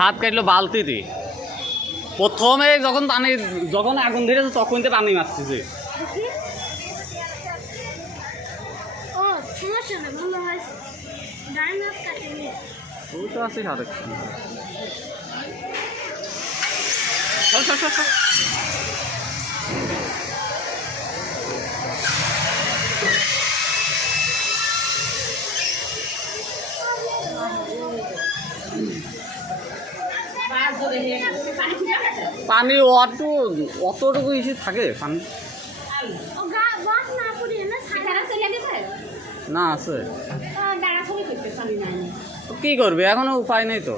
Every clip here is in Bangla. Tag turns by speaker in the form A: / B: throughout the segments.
A: হাত কাটলো বালতিতে প্রথমে যখন পানি যখন আগুন ধরেছে তখন তো পানি মারতেছে।
B: যে
A: ওই তো আছে হাতে। চল। পানি অত অতটুকু ইসে থাকে পানি।
B: না
A: আছে। কি করবে? এখনও উপায় নেই তো।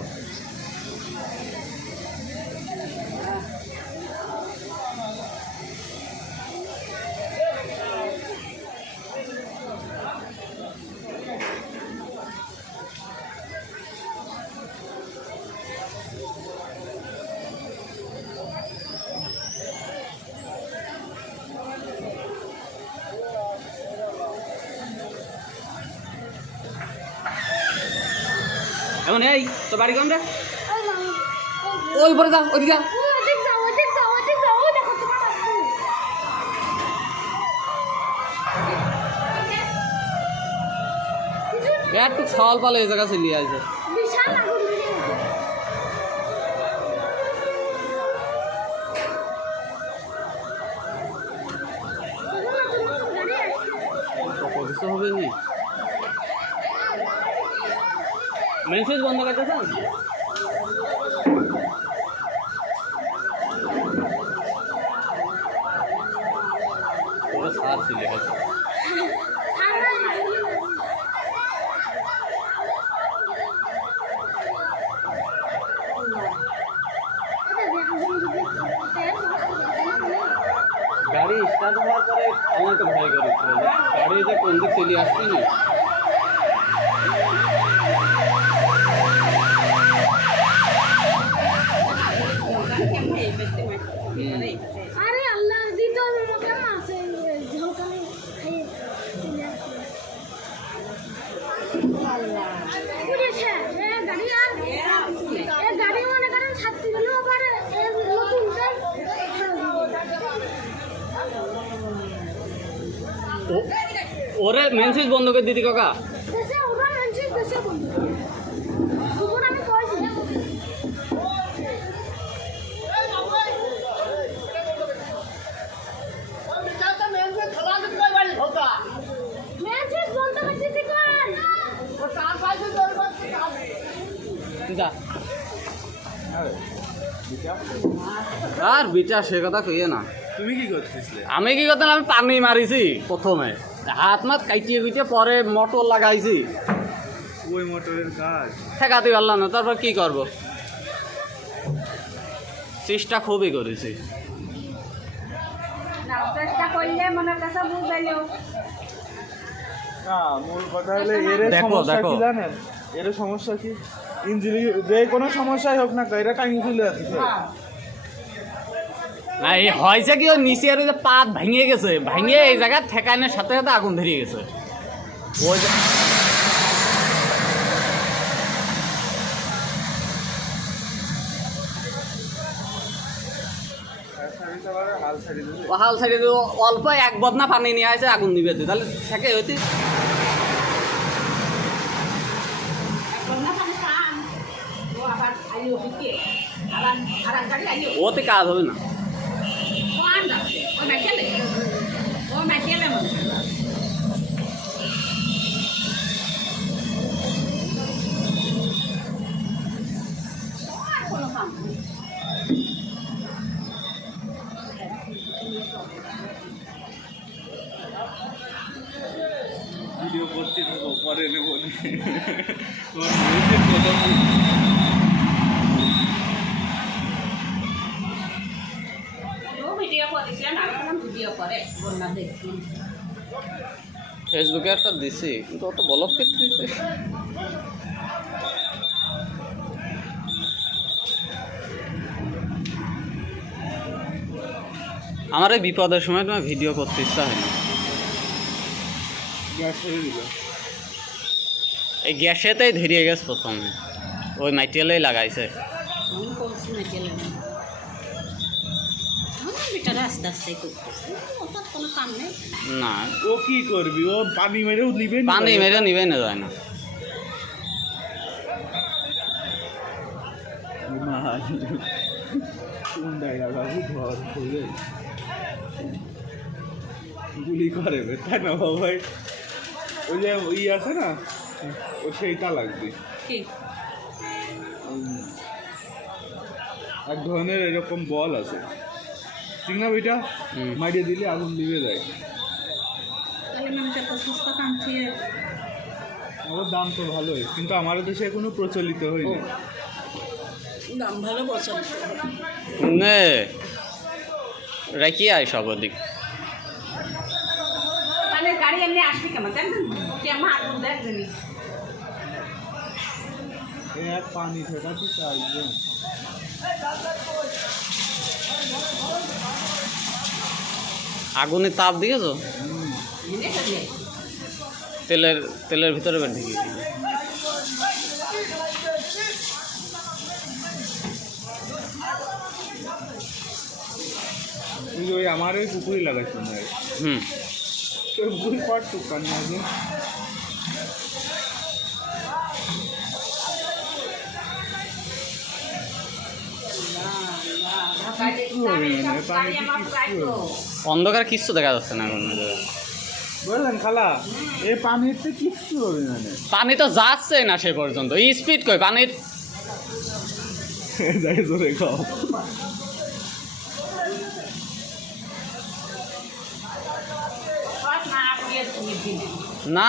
A: এখন এই তো বাড়ি কোন রে? ওই পরে যাও ওইদিকে একটু ছাওয়াল পালে এই জায়গা চলিয়ে কিছু হবে নি? মেসেজ বন্ধ করতেছেন? পুরো সার
B: আসছে
A: গাড়ি স্টার্ট হওয়ার পরে আমার তো ভয় করেছিল গাড়ি যে কোন দিক চলে আসছে না
B: আরে আল্লাহ দিতে হবে আমাকে আছে ঝলকানি খাইয়ে চলে আসছে বুঝেছে এ গাড়ি আর এ গাড়ি মনে করেন ছাত্রী গেল আবার এ নতুনটা
A: ও- ওরে মেনসিস বন্ধ করে দিদি কাকা। আর বিচার সে কথা কইয়ে না।
C: তুমি কি করতেছিলে?
A: আমি কি করতাম? আমি পানি মারিছি প্রথমে হাত মাত কাইটিয়ে কুইটিয়ে পরে মোটর লাগাইছি।
C: ওই মোটরের কাজ?
A: ঠেকাতে পারলাম না তারপর কি করব? চেষ্টা খুবই করেছি।
C: মূল কথা হলে এর
A: দেখো,
C: সমস্যা
A: দেখো।
C: কি জানেন? এর সমস্যা কি? ইঞ্জিনি যে কোনো সমস্যাই হোক না এটা টাইম ফেলে আছে
A: না এই হয়েছে কি নিচে আর যে পাত ভেঙে গেছে। ভেঙে এই জায়গায় ঠেকানোর সাথে সাথে আগুন ধরিয়ে গেছে। ওই
C: হাল
A: সাইডে অল্প এক বদনা পানি নিয়ে আসে আগুন নিবে তাহলে থেকে হইতে। ওতে কাজ হবে না।
C: পরে কথা
A: ফেসবুকে একটা দিছি কিন্তু অত বলক ক্ষেত্রে আমার এই বিপদের সময় তোমার ভিডিও করতে ইচ্ছা হয় না। এই গ্যাসেতেই ধরিয়ে গেছে প্রথমে। ওই মাইটিয়ালেই লাগাইছে।
D: না।
C: ও কি করবি? ও পানি মেরেও নিবে
A: পানি মেরে নিবে না যায় না।
C: গুলি করে তাই না বাবাই। ওই যে ই আছে না? সেইটা লাগবে।
D: কি?
C: এক ধরনের এরকম বল আছে। ঠিক না বেটা?
A: হুম।
C: মারিয়ে দিলে আগুন লিবে যায়। ওর দাম তো ভালোই কিন্তু আমাদের দেশে এখনও প্রচলিত হয়নি।
D: দাম ভালো বছর।
A: নে। রাখি আয় সব ওদিক।
D: মানে গাড়ি এমনি আসবে কেমন? জানেন? কি আমার? আগুন দেখবেনি
C: এ এক পানি সেটা তো চাইবে
A: আগুনে তাপ দিয়েছ তেলের তেলের ভিতরে বের ঢুকিয়ে দিয়েছ।
C: তুই ওই আমার ওই পুকুরি লাগাইছি না
A: হুম
C: তোর পুকুরি কট টুকান
A: অন্ধকার কিচ্ছু দেখা যাচ্ছে না এখন
C: বুঝলেন খালা এই পানিতে কিচ্ছু হবে না
A: পানি তো যাচ্ছে না সে পর্যন্ত। স্পিড কই? পানির
C: যাই খাও।
A: না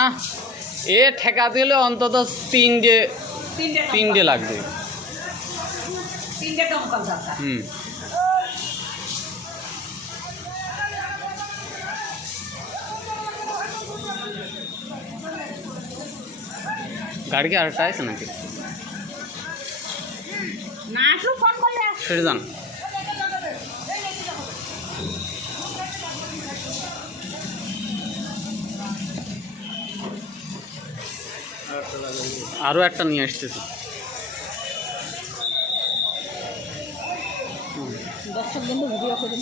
A: এ ঠেকা দিলে অন্তত তিনটে
D: তিনটে
A: তিনটে লাগবে।
D: তিনটে দমকল দরকার
A: হুম। গাড়ি কি আরেকটা আছে নাকি সেটা জান আরও একটা নিয়ে আসতেছি।
D: দর্শক ভিডিও করে